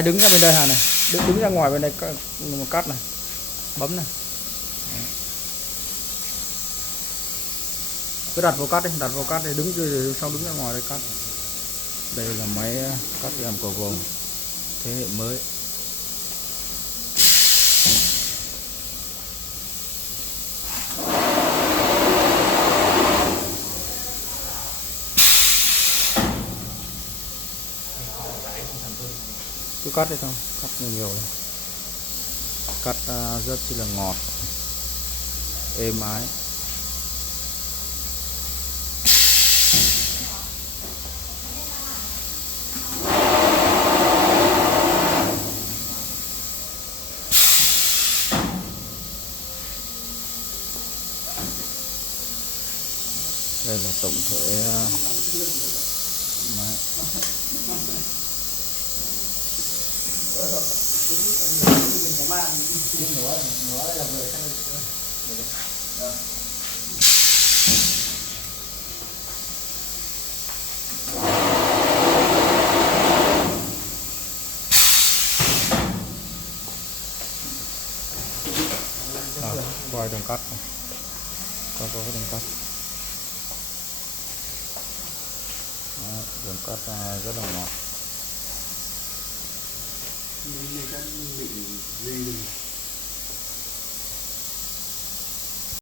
máy đứng ra bên đây Hà này, đứng ra ngoài bên đây cắt này, bấm này. Đấy. Cứ đặt vào cắt đi, đứng rồi sau đứng ra ngoài đây cắt. Đây là máy cắt làm cầu vồng thế hệ mới. Cứ cắt đi thôi, cắt nhiều này. Cắt rất chi là ngọt, êm ái. Đây là tổng thể máy. Quay đường cắt này. Có cái đường cắt. Đó, đường cắt rất là ngọt. Mình cắt bị dây